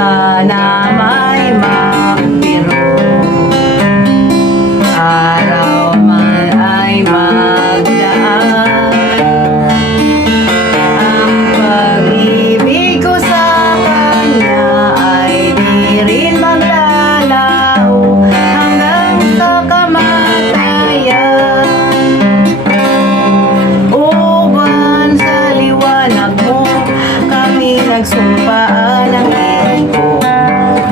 Sana may magbiro, araw man ay magdaan. Ang pag-ibig ko sa kanya ay di rin maglalaho hanggang sa kamatayan. Uban sa liwanag mo kami nagsumpaan ng iyong ko.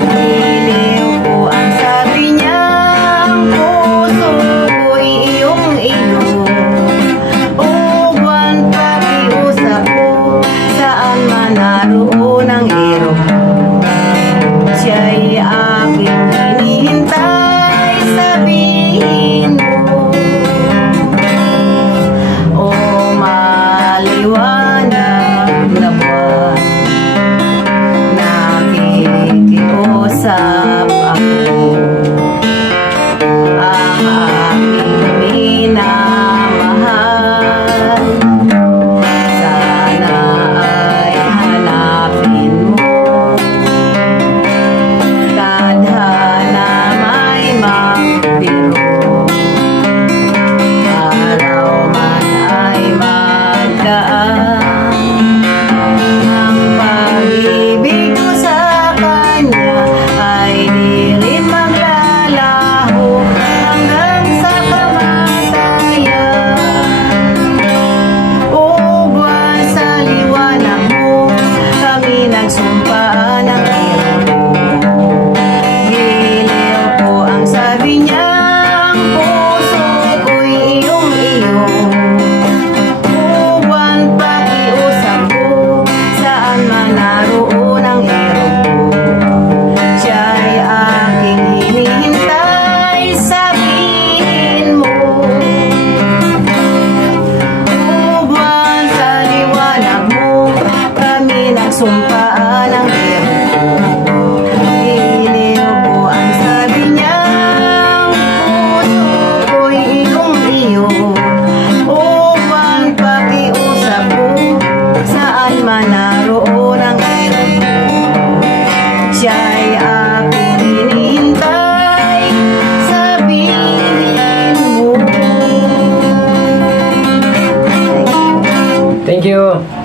Giliw ko ang sabi niya, ang puso ko'y iyong-iyo. Uban pakiusap ko, saan man naroon ang iro. Siya'y aking hinihintay, sabihin mo. O maliwanag na buwan, nakikiusap ako. Ang aking minamahal, sana ay hanapin mo. Tadhana may magbiro, araw man ay magdaan. Ang pag-ibig ko sa kanya ay di rin maglalaho hanggang sa kamatayan. Uban sa liwanag mo kami nagsumpaan ng iro. Giliw ko ang sabi niya, ang puso ko'y iyong-iyo. Uban pakiusap ko, saan man naroon ang iro. Siya'y aking hinihintay, sabihin mo. Uban sa liwanag mo kami nagsumpaan ng iro. Giliw ko ang sabi niya, ang puso ko'y iyong-iyo. Uban pakiusap ko, saan man naroon ang iro. Siya'y aking hinihintay, sabihin mo. Thank you.